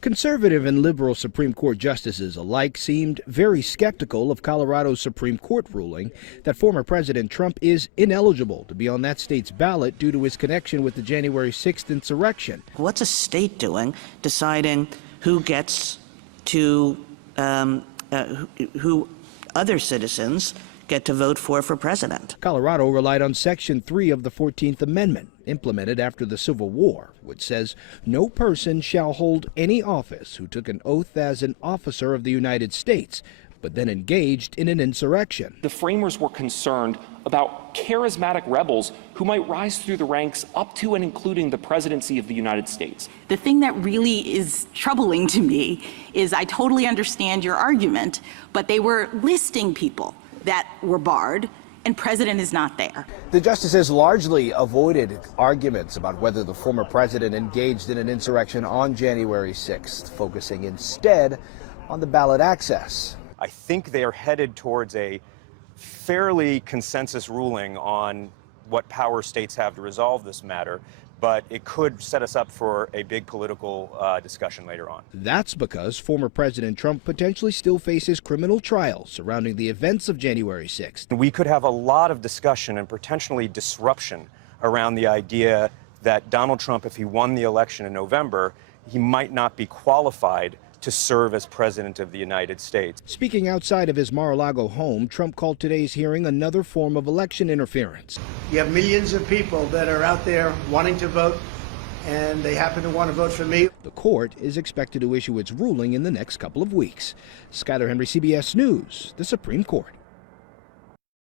Conservative and liberal Supreme Court justices alike seemed very skeptical of Colorado's Supreme Court ruling that former President Trump is ineligible to be on that state's ballot due to his connection with the January 6th insurrection. What's a state doing deciding who gets to, who other citizens get to vote for president? Colorado relied on Section 3 of the 14th Amendment, implemented after the Civil War, which says no person shall hold any office who took an oath as an officer of the United States, but then engaged in an insurrection. The framers were concerned about charismatic rebels who might rise through the ranks up to and including the presidency of the United States. The thing that really is troubling to me is I totally understand your argument, but they were listing people that were barred, and president is not there. The justices largely avoided arguments about whether the former president engaged in an insurrection on January 6th, focusing instead on the ballot access. I think they are headed towards a fairly consensus ruling on what power states have to resolve this matter, but it could set us up for a big political discussion later on. That's because former President Trump potentially still faces criminal trials surrounding the events of January 6th. We could have a lot of discussion and potentially disruption around the idea that Donald Trump, if he won the election in November, he might not be qualified to serve as president of the United States. Speaking outside of his Mar-a-Lago home, Trump called today's hearing another form of election interference. You have millions of people that are out there wanting to vote, and they happen to want to vote for me. The court is expected to issue its ruling in the next couple of weeks. Skyler Henry, CBS News, the Supreme Court.